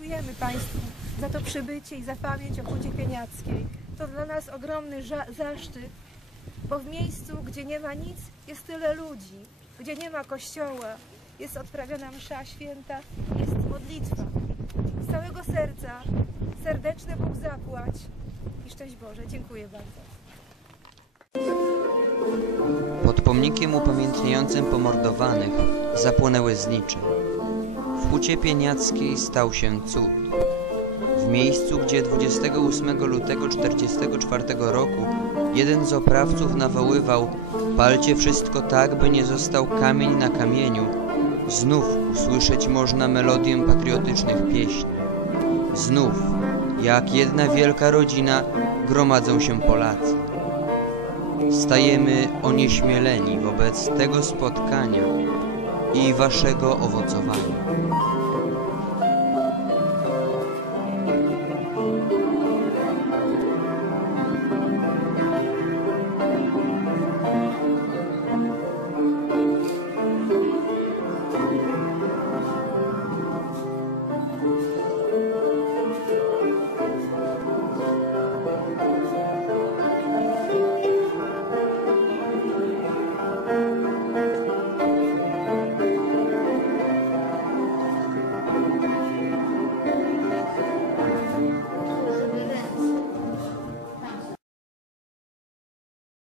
Dziękujemy Państwu za to przybycie i za pamięć o Hucie Pieniackiej. To dla nas ogromny zaszczyt, bo w miejscu, gdzie nie ma nic, jest tyle ludzi, gdzie nie ma kościoła, jest odprawiana msza święta, jest modlitwa. Z całego serca serdeczny Bóg zapłać i szczęść Boże. Dziękuję bardzo. Pod pomnikiem upamiętniającym pomordowanych zapłonęły znicze. W Hucie Pieniackiej stał się cud. W miejscu, gdzie 28 lutego 1944 roku jeden z oprawców nawoływał palcie wszystko tak, by nie został kamień na kamieniu, znów usłyszeć można melodię patriotycznych pieśni. Znów, jak jedna wielka rodzina, gromadzą się Polacy. Stajemy onieśmieleni wobec tego spotkania i waszego owocowania.